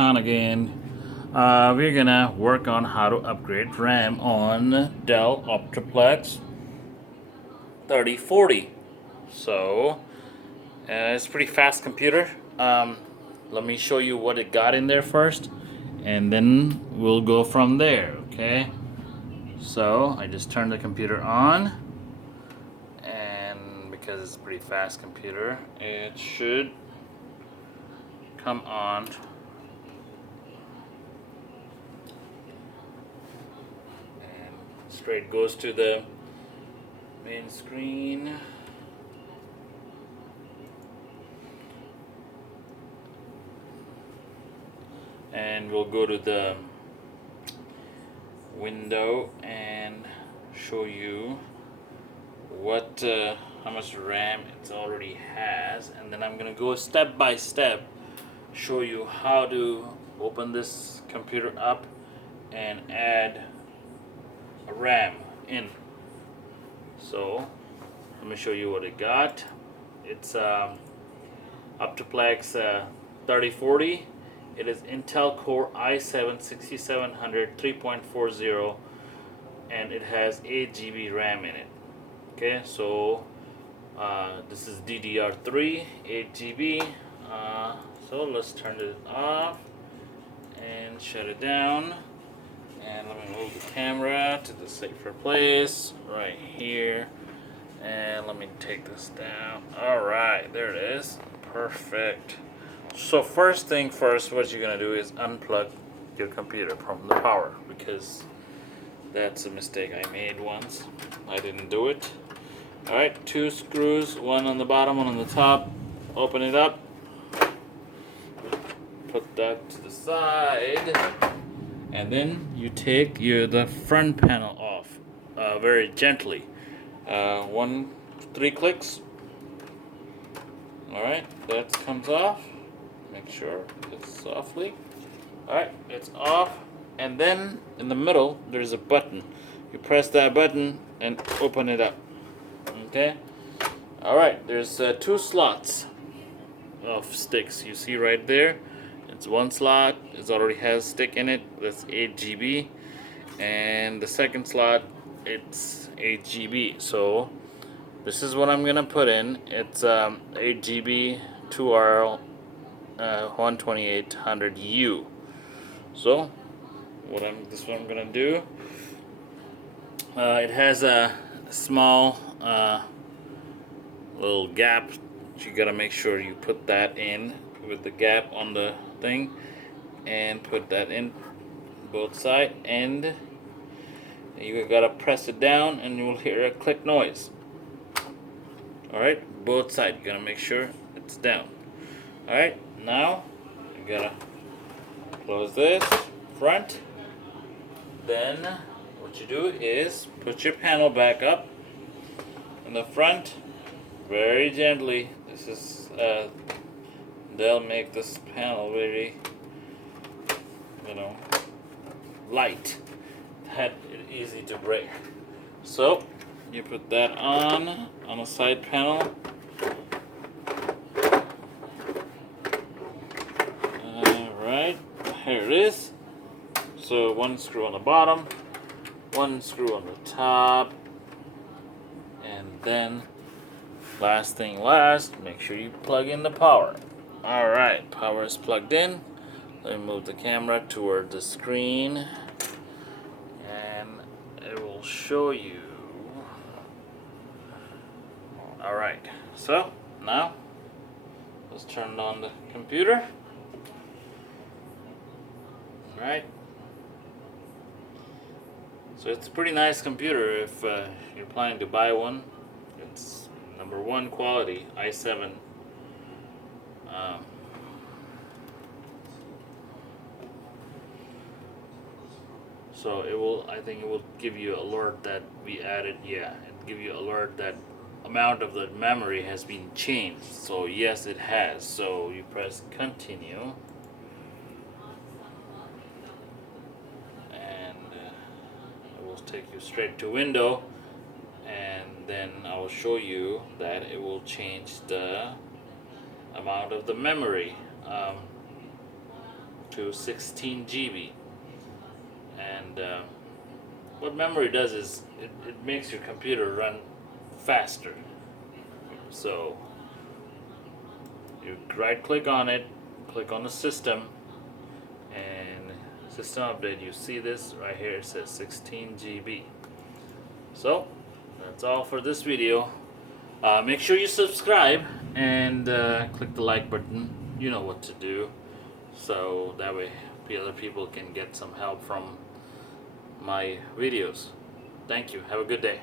Sean again. We're gonna work on how to upgrade RAM on Dell OptiPlex 3040. So it's a pretty fast computer. Let me show you what it got in there first, and then we'll go from there. Okay. So I just turned the computer on, and because it's a pretty fast computer, it should come on. Straight goes to the main screen. And we'll go to the window and show you what how much RAM it already has, and then I'm gonna go step by step, show you how to open this computer up and add a RAM in. So let me show you what it got. It's OptiPlex 3040. It is Intel Core i7-6700 3.40, and it has 8 GB RAM in it. Okay, so this is DDR3, 8 GB. So let's turn it off and shut it down. And let me move the camera to the safer place right here. And let me take this down. Alright, there it is. Perfect. So first thing first, what you're going to do is unplug your computer from the power, because that's a mistake I made once. I didn't do it. Alright, 2 screws, one on the bottom, one on the top. Open it up. Put that to the side. And then you take the front panel off very gently. 3 clicks. Alright, that comes off. Make sure it's softly. Alright, it's off. And then in the middle there's a button. You press that button and open it up. Okay? Alright, there's 2 slots of sticks. You see right there? It's one slot, it already has stick in it, that's 8 GB. And the second slot, it's 8 GB. So this is what I'm gonna put in. It's 8 GB 2R 12800U. So this is what I'm gonna do. It has a small little gap. You gotta make sure you put that in with the gap on the thing, and put that in both sides, and you gotta press it down and you will hear a click noise. Alright, both sides, you gotta make sure it's down. Alright, now you gotta close this front. Then what you do is put your panel back up in the front very gently. This is they'll make this panel very, light, that it's easy to break. So you put that on a side panel. Alright, here it is. So 1 screw on the bottom, 1 screw on the top, and then last thing last, make sure you plug in the power. Alright, power is plugged in. Let me move the camera toward the screen, and it will show you. Alright, so now let's turn on the computer. Alright, so it's a pretty nice computer if you're planning to buy one. It's #1 quality, i7. So I think it will give you alert that we added, it'll give you alert that amount of the memory has been changed. So yes, it has. So you press continue, and it will take you straight to window, and then I will show you that it will change the amount of the memory. to 16 GB. And what memory does is it makes your computer run faster. So you right click on it, click on the system, and system update. You see this right here, it says 16 GB. So that's all for this video. Make sure you subscribe and click the like button. You know what to do, so that way other people can get some help from my videos. Thank you. Have a good day.